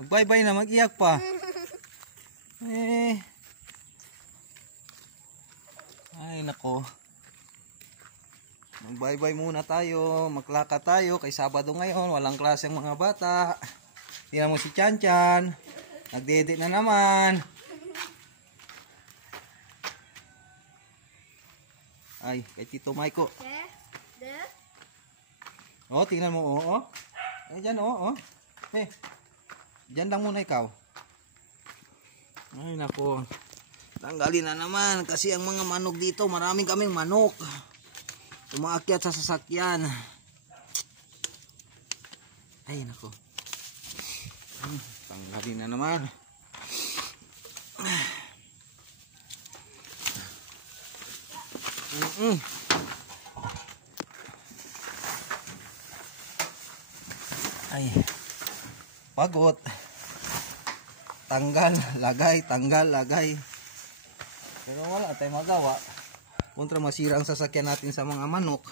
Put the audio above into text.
Mag-bye-bye na, mag-iyak pa. Ay nako. Mag-bye-bye muna tayo. Maglaka tayo. Kay Sabado ngayon. Walang klase ang mga bata. Tingnan mo si Chan-Chan. Nagdedate na naman. Ay, kay Tito Maiko. Oh, tingnan mo. Oh. Ay, dyan. Oh. Dyan lang muna ikaw. Ay nako. Tanggalin na naman kasi ang mga manok dito, maraming kaming manok. Umaakyat sa sasakyan. Ay nako. Tanggalin na naman. Ay. Pagod. Tanggal, lagay, tanggal, lagay. Pero wala tayong magawa. Kontra masira ang sasakyan natin sa mga manok.